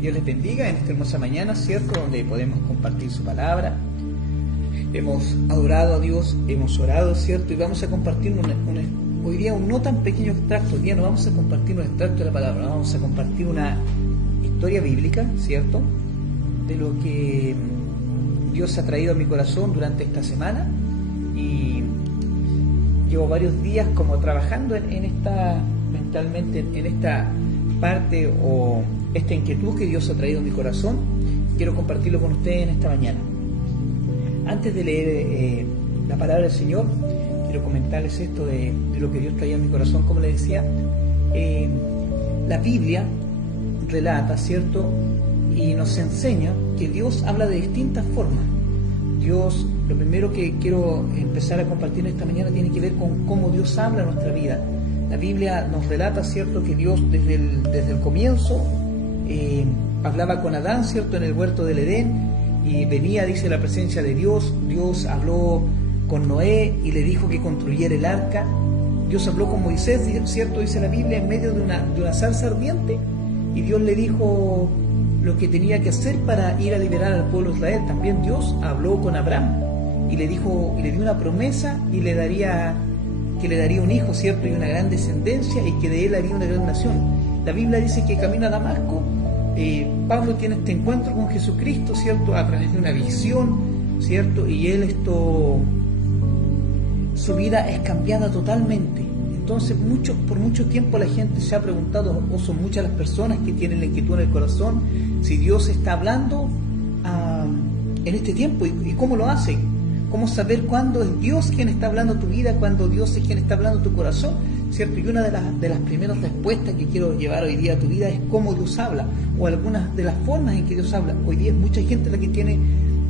Dios les bendiga en esta hermosa mañana, ¿cierto? Donde podemos compartir su palabra. Hemos adorado a Dios, hemos orado, ¿cierto? Y vamos a compartir hoy día un no tan pequeño extracto. Hoy día no vamos a compartir un extracto de la palabra, vamos a compartir una historia bíblica, ¿cierto? De lo que Dios ha traído a mi corazón durante esta semana. Y llevo varios días como trabajando en esta, mentalmente, en esta parte o esta inquietud que Dios ha traído a mi corazón. Quiero compartirlo con ustedes en esta mañana. Antes de leer la palabra del Señor, quiero comentarles esto de lo que Dios traía a mi corazón. Como les decía, la Biblia relata, ¿cierto? Y nos enseña que Dios habla de distintas formas. Dios, lo primero que quiero empezar a compartir esta mañana tiene que ver con cómo Dios habla en nuestra vida. La Biblia nos relata, ¿cierto?, que Dios desde el comienzo hablaba con Adán, ¿cierto?, en el huerto del Edén, y venía, dice, la presencia de Dios. Dios habló con Noé y le dijo que construyera el arca. Dios habló con Moisés, ¿cierto?, dice la Biblia, en medio de una zarza ardiente, y Dios le dijo lo que tenía que hacer para ir a liberar al pueblo de Israel. También Dios habló con Abraham y le dijo, y le dio una promesa, y le daría un hijo, ¿cierto?, y una gran descendencia, y que de él haría una gran nación. La Biblia dice que camina a Damasco. Pablo tiene este encuentro con Jesucristo, ¿cierto?, a través de una visión, ¿cierto?, y él su vida es cambiada totalmente. Entonces por mucho tiempo la gente se ha preguntado, o son muchas las personas que tienen la inquietud en el corazón, si Dios está hablando en este tiempo, y cómo lo hace. ¿Cómo saber cuándo es Dios quien está hablando tu vida, cuándo Dios es quien está hablando tu corazón? ¿Cierto? Y una de las primeras respuestas que quiero llevar hoy día a tu vida es cómo Dios habla, o algunas de las formas en que Dios habla. Hoy día es mucha gente la que tiene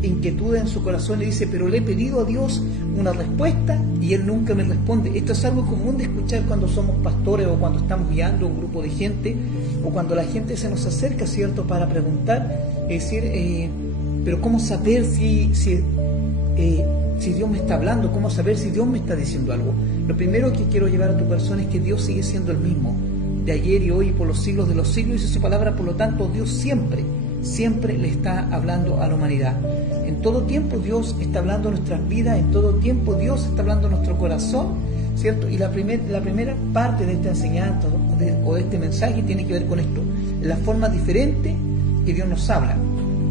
inquietud en su corazón y dice, pero le he pedido a Dios una respuesta y Él nunca me responde. Esto es algo común de escuchar cuando somos pastores, o cuando estamos guiando un grupo de gente, o cuando la gente se nos acerca, ¿cierto?, para preguntar, es decir, pero ¿cómo saber si Dios me está hablando? ¿Cómo saber si Dios me está diciendo algo? Lo primero que quiero llevar a tu corazón es que Dios sigue siendo el mismo, de ayer y hoy y por los siglos de los siglos, dice su palabra. Por lo tanto, Dios siempre le está hablando a la humanidad. En todo tiempo Dios está hablando a nuestras vidas, en todo tiempo Dios está hablando a nuestro corazón, ¿cierto? Y la primera parte de esta enseñanza o de este mensaje tiene que ver con esto, la forma diferente que Dios nos habla.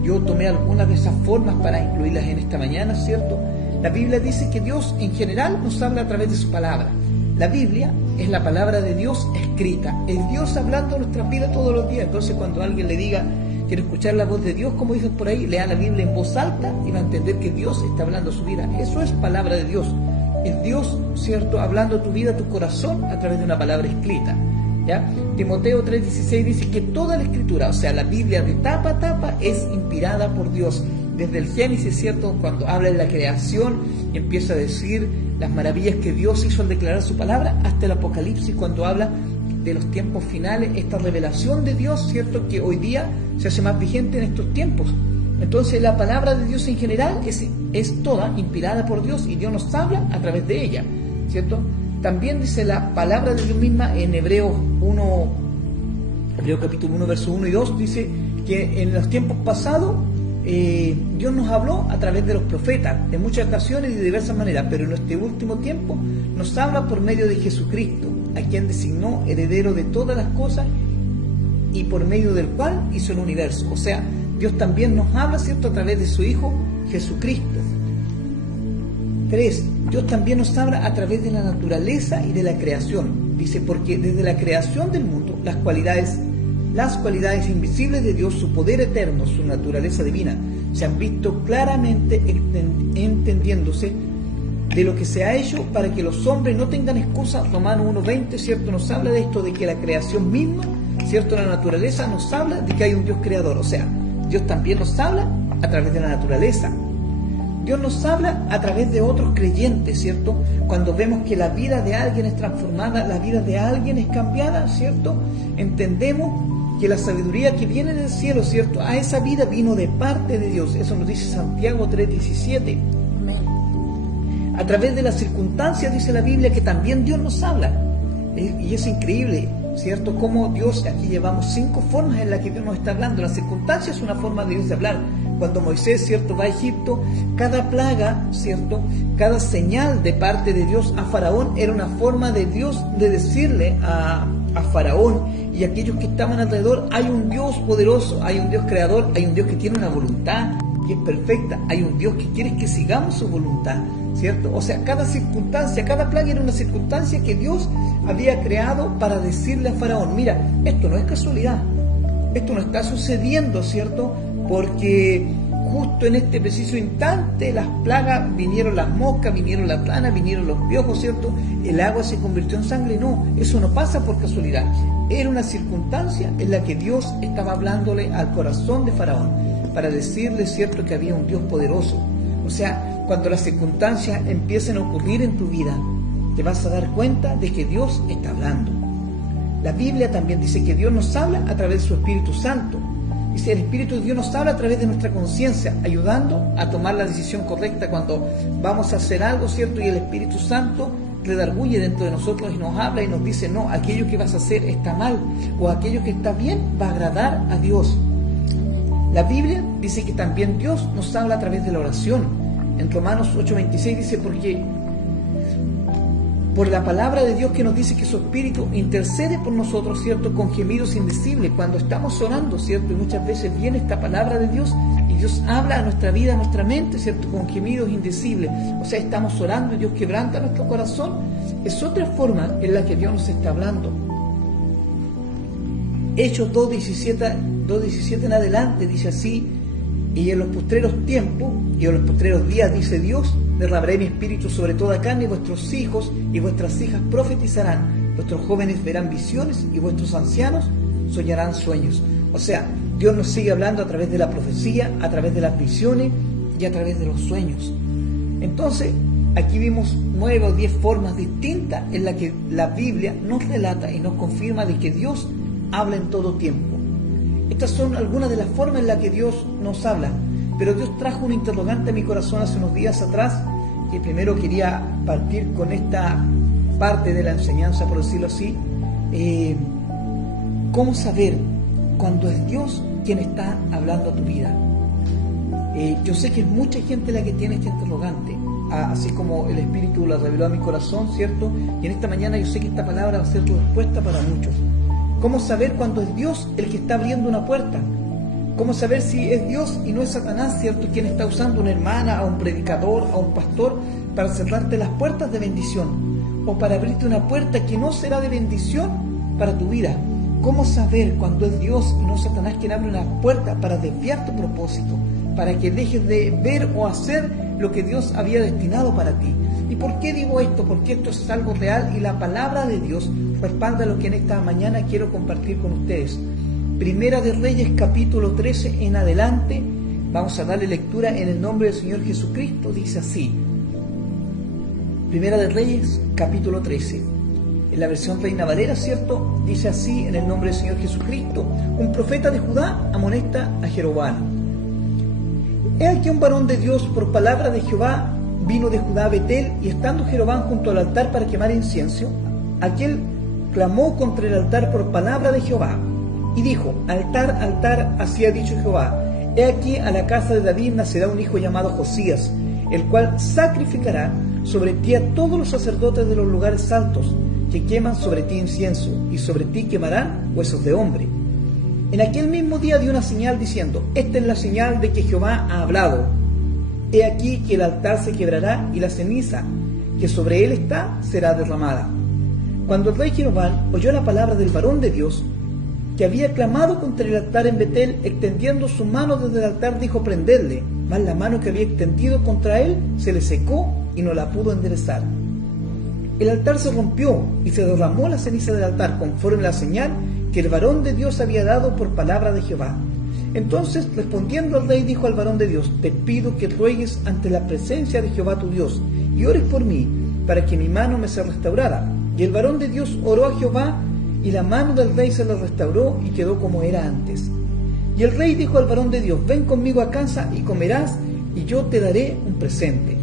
Yo tomé algunas de esas formas para incluirlas en esta mañana, ¿cierto? La Biblia dice que Dios en general nos habla a través de su palabra. La Biblia es la palabra de Dios escrita, es Dios hablando a nuestras vidas todos los días. Entonces cuando alguien le diga, quiero escuchar la voz de Dios, como dicen por ahí, lea la Biblia en voz alta y va a entender que Dios está hablando a su vida. Eso es palabra de Dios. Es Dios, ¿cierto?, hablando a tu vida, a tu corazón, a través de una palabra escrita. ¿Ya? Timoteo 3:16 dice que toda la escritura, o sea, la Biblia de tapa a tapa, es inspirada por Dios. Desde el Génesis, ¿cierto?, cuando habla de la creación y empieza a decir las maravillas que Dios hizo al declarar su palabra, hasta el Apocalipsis, cuando habla de los tiempos finales, esta revelación de Dios, ¿cierto?, que hoy día se hace más vigente en estos tiempos. Entonces la palabra de Dios en general es toda inspirada por Dios, y Dios nos habla a través de ella, ¿cierto? También dice la palabra de Dios misma en Hebreos capítulo 1, verso 1 y 2, dice que en los tiempos pasados Dios nos habló a través de los profetas, en muchas ocasiones y de diversas maneras, pero en este último tiempo nos habla por medio de Jesucristo, a quien designó heredero de todas las cosas y por medio del cual hizo el universo. O sea, Dios también nos habla, ¿cierto?, a través de su Hijo Jesucristo. 3. Dios también nos habla a través de la naturaleza y de la creación. Dice, porque desde la creación del mundo, las cualidades invisibles de Dios, su poder eterno, su naturaleza divina, se han visto claramente entendiéndose de lo que se ha hecho para que los hombres no tengan excusa. Romanos 1:20, ¿cierto?, nos habla de esto, de que la creación misma, ¿cierto?, la naturaleza nos habla de que hay un Dios creador. O sea, Dios también nos habla a través de la naturaleza. Dios nos habla a través de otros creyentes, ¿cierto? Cuando vemos que la vida de alguien es transformada, la vida de alguien es cambiada, ¿cierto? Entendemos que la sabiduría que viene del cielo, ¿cierto?, a esa vida vino de parte de Dios. Eso nos dice Santiago 3:17. A través de las circunstancias, dice la Biblia, que también Dios nos habla. Y es increíble. ¿cierto? Como Dios, aquí llevamos 5 formas en las que Dios nos está hablando. La circunstancia es una forma de Dios de hablar. Cuando Moisés, ¿cierto?, va a Egipto, cada plaga, ¿cierto?, cada señal de parte de Dios a Faraón era una forma de Dios de decirle a Faraón y a aquellos que estaban alrededor: hay un Dios poderoso, hay un Dios creador, hay un Dios que tiene una voluntad que es perfecta, hay un Dios que quiere que sigamos su voluntad, ¿cierto? O sea, cada circunstancia, cada plaga era una circunstancia que Dios había creado para decirle a Faraón: mira, esto no es casualidad, esto no está sucediendo, ¿cierto?, porque justo en este preciso instante las plagas, vinieron las moscas, vinieron las planas, vinieron los piojos, ¿cierto? El agua se convirtió en sangre. No, eso no pasa por casualidad. Era una circunstancia en la que Dios estaba hablándole al corazón de Faraón para decirle, ¿cierto?, que había un Dios poderoso. O sea, cuando las circunstancias empiecen a ocurrir en tu vida, te vas a dar cuenta de que Dios está hablando. La Biblia también dice que Dios nos habla a través de su Espíritu Santo. Dice, el Espíritu de Dios nos habla a través de nuestra conciencia, ayudando a tomar la decisión correcta cuando vamos a hacer algo, ¿cierto? Y el Espíritu Santo redarguye dentro de nosotros y nos habla y nos dice: no, aquello que vas a hacer está mal, o aquello que está bien va a agradar a Dios. La Biblia dice que también Dios nos habla a través de la oración. En Romanos 8:26 dice: porque por la palabra de Dios que nos dice que su Espíritu intercede por nosotros, ¿cierto?, con gemidos indecibles. Cuando estamos orando, ¿cierto?, y muchas veces viene esta palabra de Dios y Dios habla a nuestra vida, a nuestra mente, ¿cierto?, con gemidos indecibles. O sea, estamos orando y Dios quebranta nuestro corazón. Es otra forma en la que Dios nos está hablando. Hechos 2:17 en adelante dice así: y en los postreros tiempos y en los postreros días, dice Dios, derramaré mi espíritu sobre toda carne, y vuestros hijos y vuestras hijas profetizarán, vuestros jóvenes verán visiones y vuestros ancianos soñarán sueños. O sea, Dios nos sigue hablando a través de la profecía, a través de las visiones y a través de los sueños. Entonces, aquí vimos 9 o 10 formas distintas en las que la Biblia nos relata y nos confirma de que Dios habla en todo tiempo. Estas son algunas de las formas en las que Dios nos habla. Pero Dios trajo un interrogante a mi corazón hace unos días atrás, que primero quería partir con esta parte de la enseñanza, por decirlo así. ¿Cómo saber cuando es Dios quien está hablando a tu vida? Yo sé que es mucha gente la que tiene este interrogante, así como el Espíritu la reveló a mi corazón, ¿cierto? Y en esta mañana yo sé que esta palabra va a ser tu respuesta para muchos. ¿Cómo saber cuando es Dios el que está abriendo una puerta? ¿Cómo saber si es Dios y no es Satanás, ¿cierto?, quien está usando a una hermana, a un predicador, a un pastor para cerrarte las puertas de bendición o para abrirte una puerta que no será de bendición para tu vida? ¿Cómo saber cuando es Dios y no Satanás quien abre una puerta para desviar tu propósito, para que dejes de ver o hacer lo que Dios había destinado para ti? ¿Y por qué digo esto? Porque esto es algo real y la palabra de Dios respalda lo que en esta mañana quiero compartir con ustedes. Primera de Reyes, capítulo 13 en adelante, vamos a darle lectura en el nombre del Señor Jesucristo. Dice así: Primera de Reyes, capítulo 13. En la versión Reina Valera, ¿cierto?, dice así: en el nombre del Señor Jesucristo, un profeta de Judá amonesta a Jeroboam. He aquí un varón de Dios, por palabra de Jehová, vino de Judá a Betel, y estando Jeroboam junto al altar para quemar incienso, aquel clamó contra el altar por palabra de Jehová, y dijo: altar, altar, así ha dicho Jehová, he aquí a la casa de David nacerá un hijo llamado Josías, el cual sacrificará sobre ti a todos los sacerdotes de los lugares altos, que queman sobre ti incienso, y sobre ti quemarán huesos de hombre. En aquel mismo día dio una señal diciendo: esta es la señal de que Jehová ha hablado. He aquí que el altar se quebrará, y la ceniza que sobre él está será derramada. Cuando el rey Jeroboam oyó la palabra del varón de Dios, que había clamado contra el altar en Betel, extendiendo su mano desde el altar, dijo prenderle, mas la mano que había extendido contra él se le secó y no la pudo enderezar. El altar se rompió y se derramó la ceniza del altar, conforme a la señal que el varón de Dios había dado por palabra de Jehová. Entonces, respondiendo el rey, dijo al varón de Dios: te pido que ruegues ante la presencia de Jehová tu Dios, y ores por mí, para que mi mano me sea restaurada. Y el varón de Dios oró a Jehová, y la mano del rey se le restauró y quedó como era antes. Y el rey dijo al varón de Dios: ven conmigo a casa y comerás, y yo te daré un presente.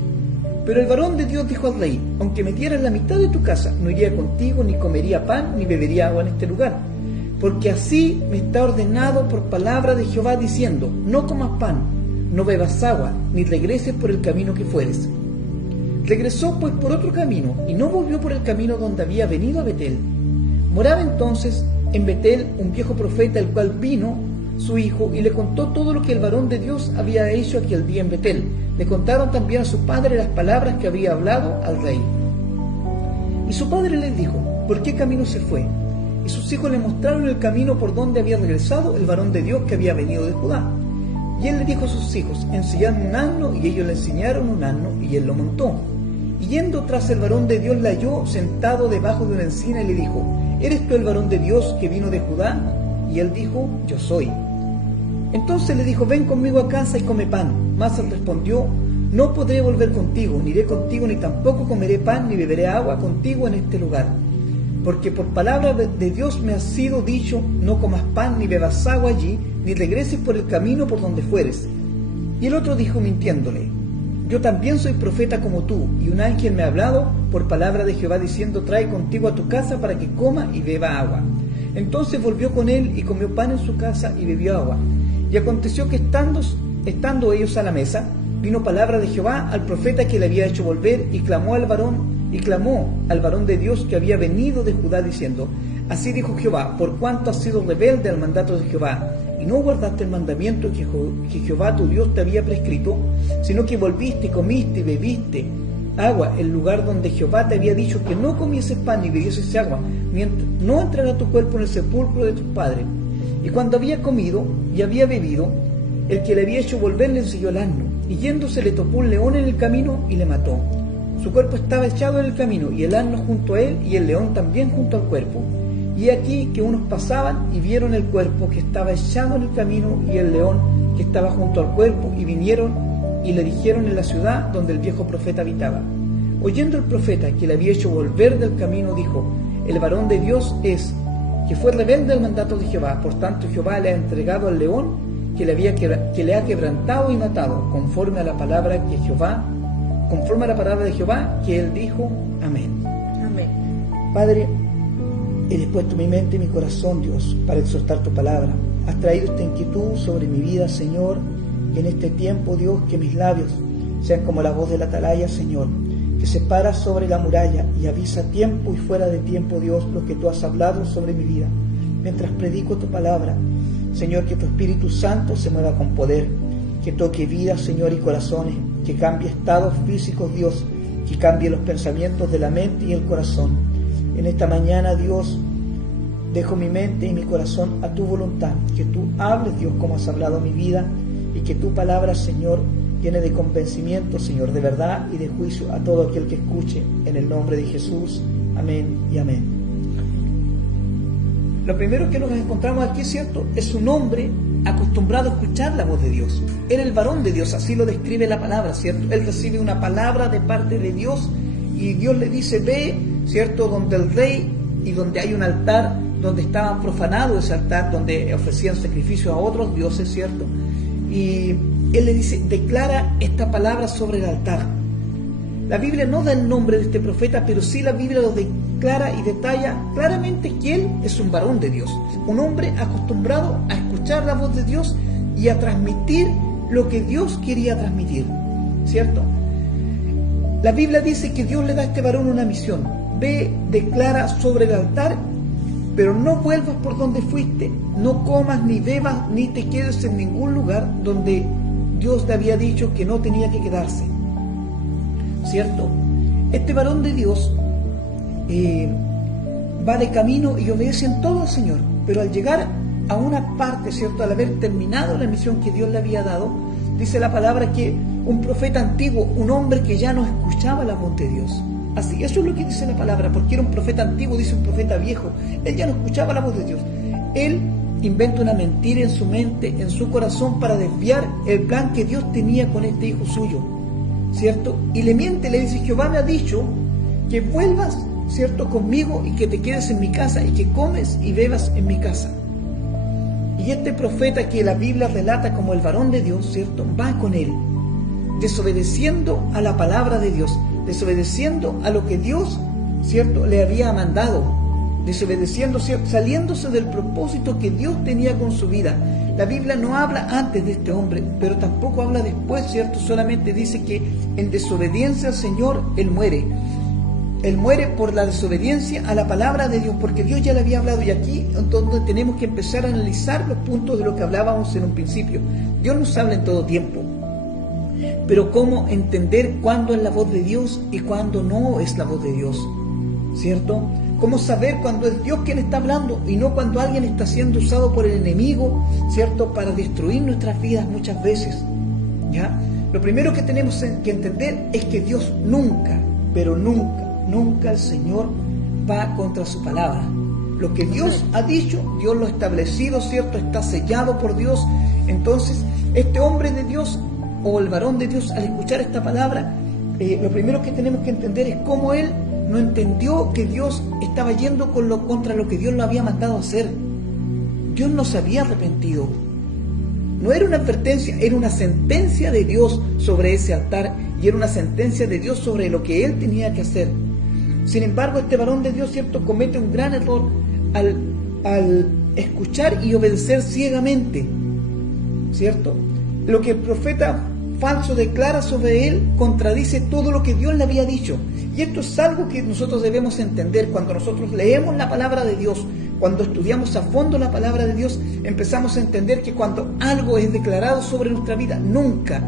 Pero el varón de Dios dijo al rey: aunque me dieras la mitad de tu casa, no iría contigo, ni comería pan, ni bebería agua en este lugar. Porque así me está ordenado por palabra de Jehová, diciendo: no comas pan, no bebas agua, ni regreses por el camino que fueres. Regresó pues por otro camino, y no volvió por el camino donde había venido a Betel. Moraba entonces en Betel un viejo profeta, el cual vino su hijo y le contó todo lo que el varón de Dios había hecho aquel día en Betel. Le contaron también a su padre las palabras que había hablado al rey. Y su padre le dijo: ¿por qué camino se fue? Y sus hijos le mostraron el camino por donde había regresado el varón de Dios que había venido de Judá. Y él le dijo a sus hijos: enseñadme un asno, y ellos le enseñaron un asno, y él lo montó. Y yendo tras el varón de Dios, le halló sentado debajo de una encina, y le dijo: ¿eres tú el varón de Dios que vino de Judá? Y él dijo: yo soy. Entonces le dijo: ven conmigo a casa y come pan. Mas él respondió: no podré volver contigo, ni iré contigo, ni tampoco comeré pan, ni beberé agua contigo en este lugar. Porque por palabra de Dios me ha sido dicho: no comas pan, ni bebas agua allí, ni regreses por el camino por donde fueres. Y el otro dijo mintiéndole: yo también soy profeta como tú, y un ángel me ha hablado por palabra de Jehová, diciendo: trae contigo a tu casa para que coma y beba agua. Entonces volvió con él, y comió pan en su casa, y bebió agua. Y aconteció que estando ellos a la mesa, vino palabra de Jehová al profeta que le había hecho volver, y clamó al varón de Dios que había venido de Judá, diciendo: así dijo Jehová, por cuanto has sido rebelde al mandato de Jehová, y no guardaste el mandamiento que Jehová tu Dios te había prescrito, sino que volviste y comiste y bebiste agua el lugar donde Jehová te había dicho que no comieses pan ni bebieses agua, no entrará tu cuerpo en el sepulcro de tus padres. Y cuando había comido y había bebido, el que le había hecho volver le ensilló el asno, y yéndose le topó un león en el camino y le mató. Su cuerpo estaba echado en el camino, y el asno junto a él, y el león también junto al cuerpo. Y aquí que unos pasaban y vieron el cuerpo que estaba echado en el camino y el león que estaba junto al cuerpo, y vinieron y le dijeron en la ciudad donde el viejo profeta habitaba. Oyendo el profeta que le había hecho volver del camino, dijo: el varón de Dios es, que fue rebelde al mandato de Jehová, por tanto Jehová le ha entregado al león que le ha quebrantado y matado, conforme a la palabra de Jehová que él dijo. Amén. Amén. Padre, he dispuesto mi mente y mi corazón, Dios, para exhortar tu palabra. Has traído esta inquietud sobre mi vida, Señor, y en este tiempo, Dios, que mis labios sean como la voz de la atalaya, Señor, que se para sobre la muralla y avisa a tiempo y fuera de tiempo, Dios, lo que tú has hablado sobre mi vida. Mientras predico tu palabra, Señor, que tu Espíritu Santo se mueva con poder, que toque vidas, Señor, y corazones, que cambie estados físicos, Dios, que cambie los pensamientos de la mente y el corazón. En esta mañana, Dios, dejo mi mente y mi corazón a tu voluntad, que tú hables, Dios, como has hablado mi vida, y que tu palabra, Señor, llene de convencimiento, Señor, de verdad y de juicio a todo aquel que escuche, en el nombre de Jesús. Amén y amén. Lo primero que nos encontramos aquí, ¿cierto?, es un hombre acostumbrado a escuchar la voz de Dios. Era el varón de Dios, así lo describe la palabra, ¿cierto? Él recibe una palabra de parte de Dios y Dios le dice: ve, ¿cierto?, donde el rey y donde hay un altar, donde estaba profanado ese altar, donde ofrecían sacrificios a otros dioses, ¿cierto? Y él le dice: declara esta palabra sobre el altar. La Biblia no da el nombre de este profeta, pero sí la Biblia lo declara y detalla claramente que él es un varón de Dios, un hombre acostumbrado a escuchar la voz de Dios y a transmitir lo que Dios quería transmitir, ¿cierto? La Biblia dice que Dios le da a este varón una misión: ve, declara sobre el altar, pero no vuelvas por donde fuiste, no comas ni bebas ni te quedes en ningún lugar donde Dios te había dicho que no tenía que quedarse, ¿cierto? Este varón de Dios va de camino y obedece en todo al Señor, pero al llegar a una parte, ¿cierto?, al haber terminado la misión que Dios le había dado, dice la palabra que un profeta antiguo, un hombre que ya no escuchaba la voz de Dios. Así, eso es lo que dice la palabra, porque era un profeta antiguo, dice un profeta viejo. Él ya no escuchaba la voz de Dios. Él inventa una mentira en su mente, en su corazón, para desviar el plan que Dios tenía con este hijo suyo, ¿cierto? Y le miente, le dice: Jehová me ha dicho que vuelvas, ¿cierto?, conmigo y que te quedes en mi casa y que comes y bebas en mi casa. Y este profeta, que la Biblia relata como el varón de Dios, ¿cierto?, va con él. desobedeciendo a la palabra de Dios, desobedeciendo a lo que Dios, ¿cierto?, le había mandado, desobedeciendo, ¿cierto?, saliéndose del propósito que Dios tenía con su vida. La Biblia no habla antes de este hombre, pero tampoco habla después, ¿cierto? Solamente dice que en desobediencia al Señor, Él muere. Él muere por la desobediencia a la palabra de Dios, porque Dios ya le había hablado. Y aquí es donde tenemos que empezar a analizar los puntos de lo que hablábamos en un principio. Dios nos habla en todo tiempo, pero cómo entender cuándo es la voz de Dios y cuándo no es la voz de Dios, ¿cierto? Cómo saber cuándo es Dios quien está hablando y no cuando alguien está siendo usado por el enemigo, ¿cierto?, para destruir nuestras vidas muchas veces, ¿ya? Lo primero que tenemos que entender es que Dios nunca, pero nunca el Señor va contra su palabra. Lo que Dios ha dicho, Dios lo ha establecido, ¿cierto? Está sellado por Dios. Entonces, este hombre de Dios o el varón de Dios, al escuchar esta palabra, lo primero que tenemos que entender es cómo él no entendió que Dios estaba yendo contra lo que Dios lo había mandado a hacer. Dios no se había arrepentido. No era una advertencia, era una sentencia de Dios sobre ese altar, y era una sentencia de Dios sobre lo que él tenía que hacer. Sin embargo, este varón de Dios, ¿cierto?, comete un gran error al escuchar y obedecer ciegamente, ¿cierto? Lo que el profeta falso declara sobre él contradice todo lo que Dios le había dicho. Y esto es algo que nosotros debemos entender cuando nosotros leemos la palabra de Dios. Cuando estudiamos a fondo la palabra de Dios, empezamos a entender que cuando algo es declarado sobre nuestra vida, nunca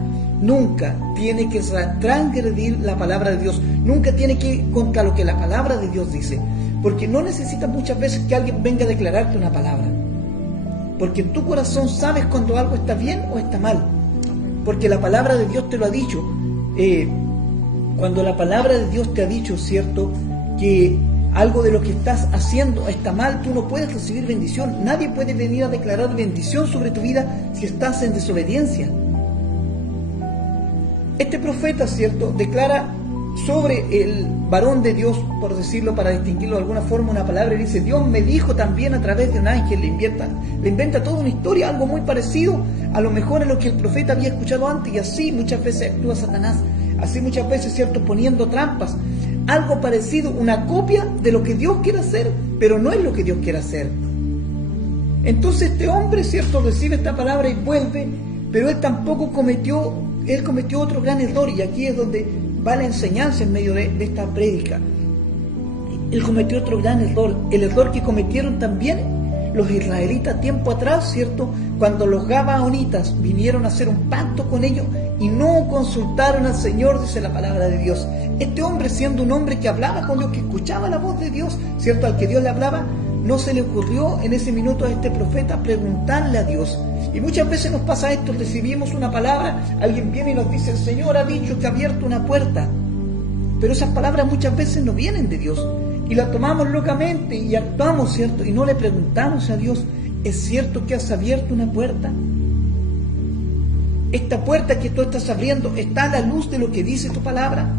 tiene que transgredir la palabra de Dios, nunca tiene que ir contra lo que la palabra de Dios dice, porque no necesitas muchas veces que alguien venga a declararte una palabra, porque en tu corazón sabes cuando algo está bien o está mal, porque la palabra de Dios te lo ha dicho. Cuando la palabra de Dios te ha dicho, ¿cierto?, que algo de lo que estás haciendo está mal, tú no puedes recibir bendición. Nadie puede venir a declarar bendición sobre tu vida si estás en desobediencia. Este profeta, ¿cierto?, declara sobre el varón de Dios, por decirlo, para distinguirlo de alguna forma, una palabra, y dice: Dios me dijo también a través de un ángel. Le inventa toda una historia, algo muy parecido a lo mejor a lo que el profeta había escuchado antes, y así muchas veces actúa Satanás, así muchas veces, ¿cierto?, poniendo trampas, algo parecido, una copia de lo que Dios quiere hacer, pero no es lo que Dios quiere hacer. Entonces este hombre, ¿cierto?, recibe esta palabra y vuelve, pero él cometió otro gran error, y aquí es donde va la enseñanza en medio de esta prédica. Él cometió otro gran error, el error que cometieron también los israelitas tiempo atrás, ¿cierto?, cuando los gabaonitas vinieron a hacer un pacto con ellos y no consultaron al Señor, dice la palabra de Dios. Este hombre, siendo un hombre que hablaba con Dios, que escuchaba la voz de Dios, ¿cierto?, al que Dios le hablaba, no se le ocurrió en ese minuto a este profeta preguntarle a Dios. Y muchas veces nos pasa esto: recibimos una palabra, alguien viene y nos dice: el Señor ha dicho que ha abierto una puerta, pero esas palabras muchas veces no vienen de Dios, y las tomamos locamente y actuamos, ¿cierto?, y no le preguntamos a Dios: ¿es cierto que has abierto una puerta? ¿Esta puerta que tú estás abriendo está a la luz de lo que dice tu palabra?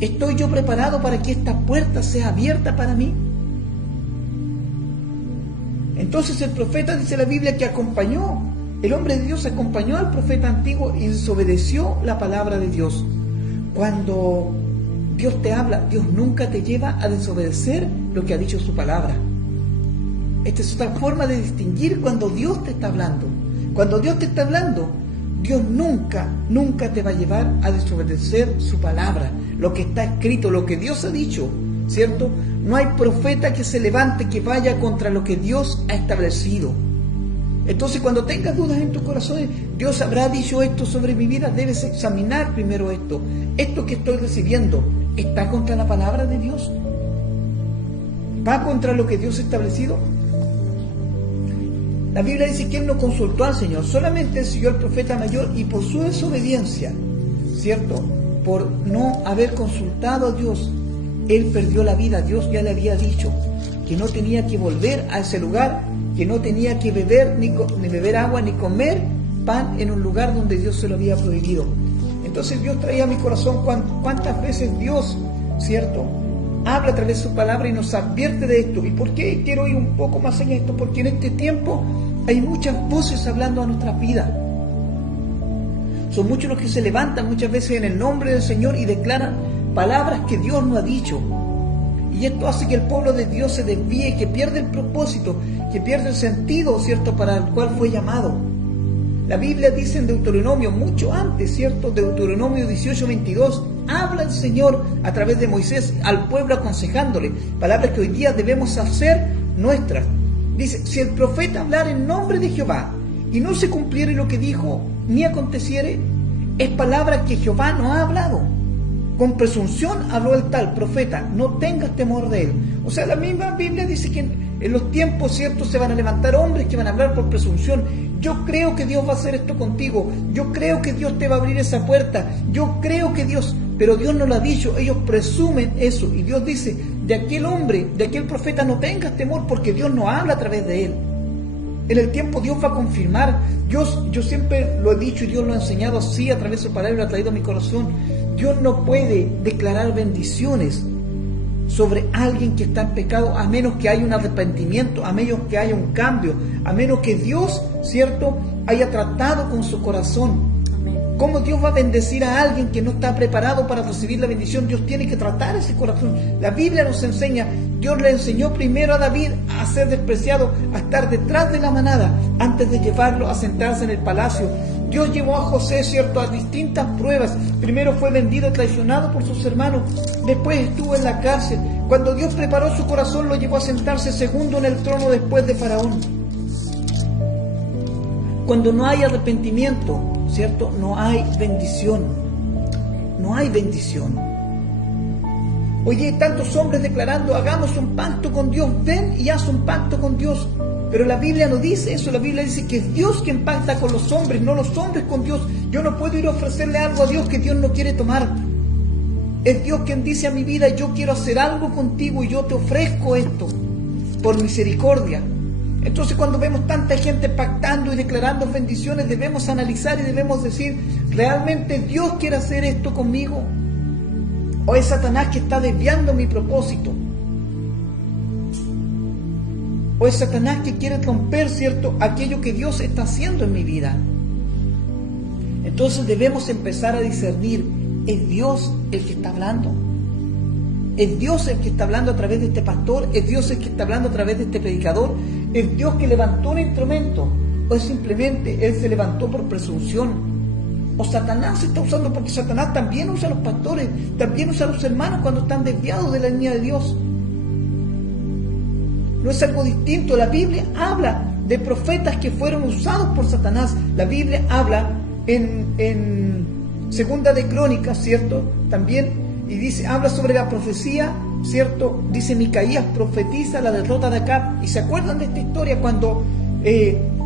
¿Estoy yo preparado para que esta puerta sea abierta para mí? Entonces el profeta, dice la Biblia, que el hombre de Dios acompañó al profeta antiguo y desobedeció la palabra de Dios. Cuando Dios te habla, Dios nunca te lleva a desobedecer lo que ha dicho su palabra. Esta es otra forma de distinguir cuando Dios te está hablando. Cuando Dios te está hablando, Dios nunca te va a llevar a desobedecer su palabra, lo que está escrito, lo que Dios ha dicho, ¿cierto? No hay profeta que se levante que vaya contra lo que Dios ha establecido. Entonces, cuando tengas dudas en tu corazón, Dios habrá dicho esto sobre mi vida, debes examinar primero esto. Esto que estoy recibiendo, ¿está contra la palabra de Dios? ¿Va contra lo que Dios ha establecido? La Biblia dice que él no consultó al Señor, solamente siguió al profeta mayor, y por su desobediencia, ¿cierto?, por no haber consultado a Dios, él perdió la vida. Dios ya le había dicho que no tenía que volver a ese lugar, que no tenía que beber ni beber agua ni comer pan en un lugar donde Dios se lo había prohibido. Entonces Dios traía a mi corazón cuántas veces Dios, ¿cierto?, habla a través de su palabra y nos advierte de esto. ¿Y por qué quiero ir un poco más allá de esto? Porque en este tiempo hay muchas voces hablando a nuestras vidas. son muchos los que se levantan muchas veces en el nombre del Señor y declaran palabras que Dios no ha dicho. Y esto hace que el pueblo de Dios se desvíe, que pierde el propósito, que pierde el sentido, ¿cierto?, para el cual fue llamado. La Biblia dice en Deuteronomio, mucho antes, ¿cierto?, Deuteronomio 18:22, habla el Señor a través de Moisés al pueblo aconsejándole, palabras que hoy día debemos hacer nuestras. Dice, si el profeta hablara en nombre de Jehová y no se cumpliere lo que dijo, ni aconteciere, es palabra que Jehová no ha hablado. Con presunción habló el tal profeta, no tengas temor de él. O sea, la misma Biblia dice que en los tiempos, ¿cierto?, se van a levantar hombres que van a hablar por presunción. Yo creo que Dios va a hacer esto contigo. Yo creo que Dios te va a abrir esa puerta. Yo creo que Dios... Pero Dios no lo ha dicho. Ellos presumen eso. Y Dios dice, de aquel hombre, de aquel profeta no tengas temor porque Dios no habla a través de él. En el tiempo Dios va a confirmar. Yo siempre lo he dicho y Dios lo ha enseñado así a través de su palabra y lo ha traído a mi corazón. Dios no puede declarar bendiciones sobre alguien que está en pecado a menos que haya un arrepentimiento, a menos que haya un cambio, a menos que Dios, ¿cierto?, haya tratado con su corazón. ¿Cómo Dios va a bendecir a alguien que no está preparado para recibir la bendición? Dios tiene que tratar ese corazón. La Biblia nos enseña, Dios le enseñó primero a David a ser despreciado, a estar detrás de la manada, antes de llevarlo a sentarse en el palacio. Dios llevó a José, ¿cierto?, a distintas pruebas. Primero fue vendido, traicionado por sus hermanos. Después estuvo en la cárcel. Cuando Dios preparó su corazón, lo llevó a sentarse segundo en el trono después de Faraón. Cuando no hay arrepentimiento, ¿cierto?, no hay bendición. No hay bendición. Oye, hay tantos hombres declarando, hagamos un pacto con Dios. Ven y haz un pacto con Dios. Pero la Biblia no dice eso. La Biblia dice que es Dios quien pacta con los hombres, no los hombres con Dios. Yo no puedo ir a ofrecerle algo a Dios que Dios no quiere tomar. Es Dios quien dice a mi vida, yo quiero hacer algo contigo y yo te ofrezco esto por misericordia. Entonces, cuando vemos tanta gente pactando y declarando bendiciones, debemos analizar y debemos decir, ¿realmente Dios quiere hacer esto conmigo? ¿O es Satanás que está desviando mi propósito? ¿O es Satanás que quiere romper, ¿cierto?, aquello que Dios está haciendo en mi vida? Entonces debemos empezar a discernir, ¿es Dios el que está hablando? ¿Es Dios el que está hablando a través de este pastor? ¿Es Dios el que está hablando a través de este predicador? ¿Es Dios que levantó un instrumento? ¿O es simplemente Él se levantó por presunción? ¿O Satanás se está usando? Porque Satanás también usa a los pastores, también usa a los hermanos cuando están desviados de la línea de Dios. No es algo distinto. La Biblia habla de profetas que fueron usados por Satanás. La Biblia habla en Segunda de Crónicas, ¿cierto?, también, y dice, habla sobre la profecía, ¿cierto? Dice, Micaías profetiza la derrota de Acab. ¿Y se acuerdan de esta historia cuando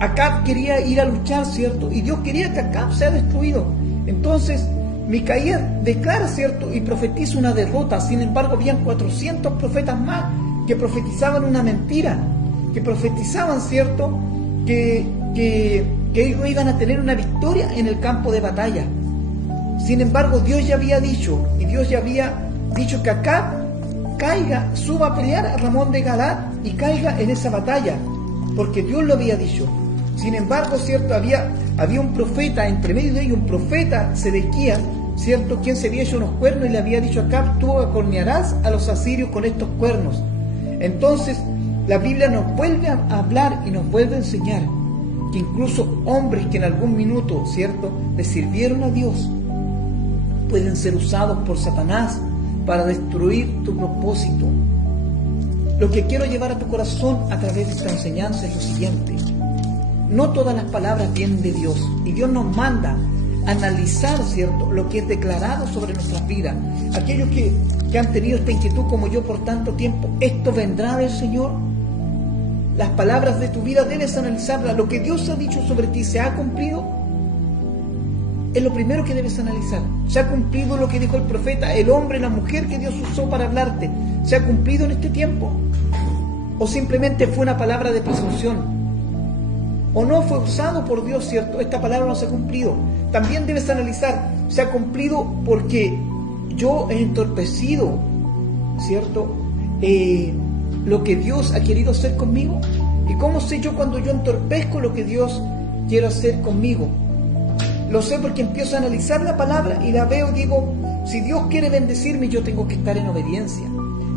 Acab quería ir a luchar, ¿cierto? Y Dios quería que Acab sea destruido. Entonces Micaías declara, ¿cierto?, y profetiza una derrota. Sin embargo, habían 400 profetas más que profetizaban una mentira, que profetizaban, ¿cierto?, que ellos iban a tener una victoria en el campo de batalla. Sin embargo, Dios ya había dicho, y Dios ya había dicho que Acab caiga, suba a pelear a Ramón de Galad y caiga en esa batalla, porque Dios lo había dicho. Sin embargo, ¿cierto?, había un profeta, entre medio de ellos un profeta, Sedequías, ¿cierto?, quien se había hecho unos cuernos y le había dicho a Acab, tú acornearás a los asirios con estos cuernos. Entonces, la Biblia nos vuelve a hablar y nos vuelve a enseñar que incluso hombres que en algún minuto, ¿cierto?, le sirvieron a Dios, pueden ser usados por Satanás para destruir tu propósito. Lo que quiero llevar a tu corazón a través de esta enseñanza es lo siguiente. No todas las palabras vienen de Dios, y Dios nos manda a analizar, ¿cierto?, lo que es declarado sobre nuestras vidas. Aquellos que han tenido esta inquietud como yo por tanto tiempo, ¿esto vendrá del Señor? Las palabras de tu vida debes analizarlas. ¿Lo que Dios ha dicho sobre ti se ha cumplido? Es lo primero que debes analizar. ¿Se ha cumplido lo que dijo el profeta, el hombre, la mujer que Dios usó para hablarte? ¿Se ha cumplido en este tiempo? ¿O simplemente fue una palabra de presunción? ¿O no fue usado por Dios, cierto? Esta palabra no se ha cumplido. También debes analizar, ¿se ha cumplido porque yo he entorpecido, cierto, lo que Dios ha querido hacer conmigo? ¿Y cómo sé yo cuando yo entorpezco lo que Dios quiere hacer conmigo? Lo sé porque empiezo a analizar la palabra y la veo y digo, si Dios quiere bendecirme, yo tengo que estar en obediencia.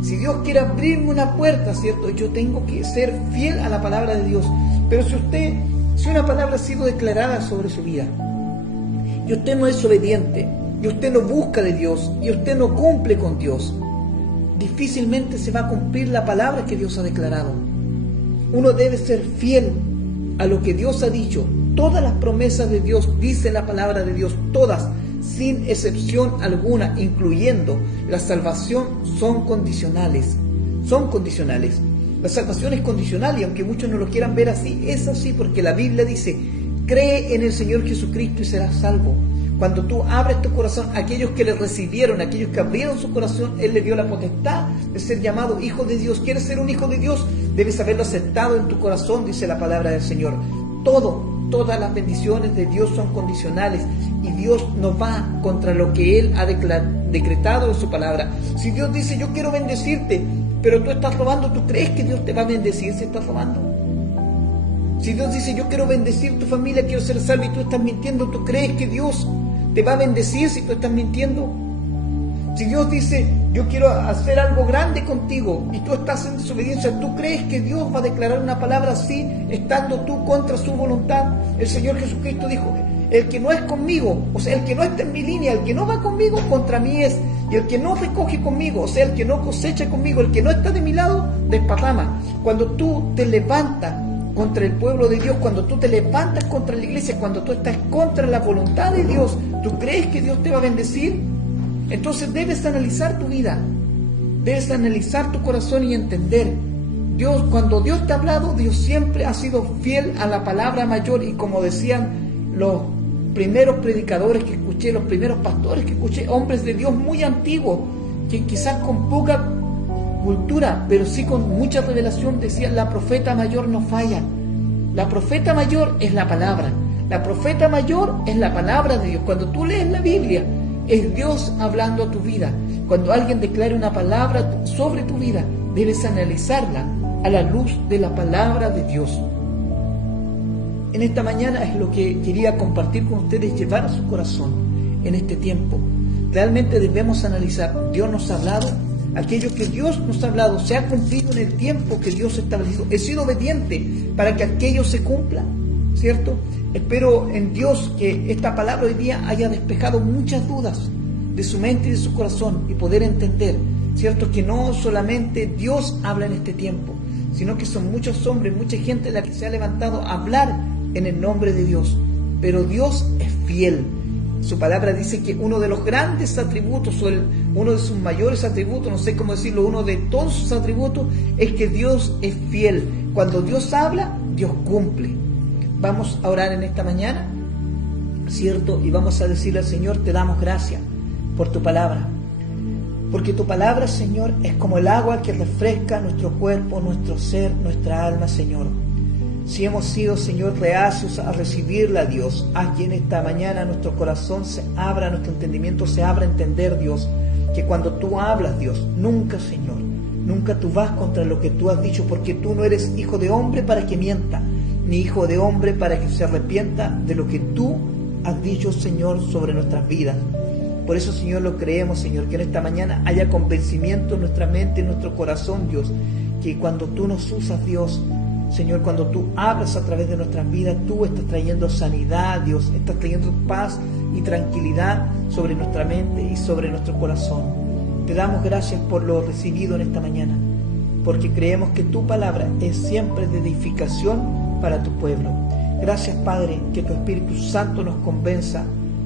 Si Dios quiere abrirme una puerta, ¿cierto? Yo tengo que ser fiel a la palabra de Dios. Pero si una palabra ha sido declarada sobre su vida, y usted no es obediente, y usted no busca de Dios, y usted no cumple con Dios, difícilmente se va a cumplir la palabra que Dios ha declarado. Uno debe ser fiel a lo que Dios ha dicho. Todas las promesas de Dios, dice la palabra de Dios, todas, sin excepción alguna, incluyendo la salvación, son condicionales. Son condicionales. La salvación es condicional y aunque muchos no lo quieran ver así, es así porque la Biblia dice, cree en el Señor Jesucristo y serás salvo. Cuando tú abres tu corazón, aquellos que le recibieron, aquellos que abrieron su corazón, Él le dio la potestad de ser llamado hijo de Dios. ¿Quieres ser un hijo de Dios? Debes haberlo aceptado en tu corazón, dice la palabra del Señor. Todas las bendiciones de Dios son condicionales y Dios no va contra lo que Él ha decretado en su palabra. Si Dios dice, yo quiero bendecirte, pero tú estás robando, ¿tú crees que Dios te va a bendecir si estás robando? Si Dios dice, yo quiero bendecir tu familia, quiero ser salvo y tú estás mintiendo, ¿tú crees que Dios te va a bendecir si tú estás mintiendo? Si Dios dice, yo quiero hacer algo grande contigo y tú estás en desobediencia, ¿tú crees que Dios va a declarar una palabra así, estando tú contra su voluntad? El Señor Jesucristo dijo, el que no es conmigo, o sea, el que no está en mi línea, el que no va conmigo, contra mí es. Y el que no recoge conmigo, o sea, el que no cosecha conmigo, el que no está de mi lado, desparrama. Cuando tú te levantas contra el pueblo de Dios, cuando tú te levantas contra la iglesia, cuando tú estás contra la voluntad de Dios, ¿tú crees que Dios te va a bendecir? Entonces debes analizar tu vida, debes analizar tu corazón y entender. Dios, cuando Dios te ha hablado, Dios siempre ha sido fiel a la palabra mayor y como decían los primeros predicadores que escuché, los primeros pastores que escuché, hombres de Dios muy antiguos, que quizás con poca cultura, pero sí con mucha revelación, decían, la profeta mayor no falla. La profeta mayor es la palabra. La profeta mayor es la palabra de Dios. Cuando tú lees la Biblia, es Dios hablando a tu vida. Cuando alguien declare una palabra sobre tu vida, debes analizarla a la luz de la palabra de Dios. En esta mañana es lo que quería compartir con ustedes, llevar a su corazón en este tiempo. Realmente debemos analizar, Dios nos ha hablado, aquello que Dios nos ha hablado, se ha cumplido en el tiempo que Dios ha establecido. He sido obediente para que aquello se cumpla, ¿cierto? Espero en Dios que esta palabra hoy día haya despejado muchas dudas de su mente y de su corazón y poder entender, ¿cierto? Que no solamente Dios habla en este tiempo, sino que son muchos hombres, mucha gente la que se ha levantado a hablar en el nombre de Dios. Pero Dios es fiel. Su palabra dice que uno de los grandes atributos, o uno de sus mayores atributos, no sé cómo decirlo, uno de todos sus atributos, es que Dios es fiel. Cuando Dios habla, Dios cumple. Vamos a orar en esta mañana, ¿cierto? Y vamos a decirle al Señor, te damos gracias por tu palabra. Porque tu palabra, Señor, es como el agua que refresca nuestro cuerpo, nuestro ser, nuestra alma, Señor. Si hemos sido, Señor, reacios a recibirla, Dios, haz que en esta mañana nuestro corazón se abra, nuestro entendimiento se abra a entender, Dios, que cuando tú hablas, Dios, nunca, Señor, nunca tú vas contra lo que tú has dicho, porque tú no eres hijo de hombre para que mienta, ni hijo de hombre para que se arrepienta de lo que tú has dicho, Señor, sobre nuestras vidas. Por eso, Señor, lo creemos, Señor, que en esta mañana haya convencimiento en nuestra mente, en nuestro corazón, Dios, que cuando tú nos usas, Dios, Señor, cuando tú hablas a través de nuestras vidas, tú estás trayendo sanidad, Dios, estás trayendo paz y tranquilidad sobre nuestra mente y sobre nuestro corazón. Te damos gracias por lo recibido en esta mañana, porque creemos que tu palabra es siempre de edificación para tu pueblo. Gracias, Padre, que tu Espíritu Santo nos convenza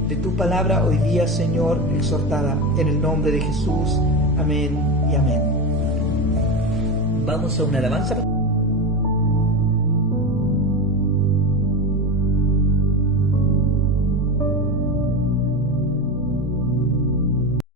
de tu palabra hoy día, Señor, exhortada. En el nombre de Jesús. Amén y amén. Vamos a una alabanza.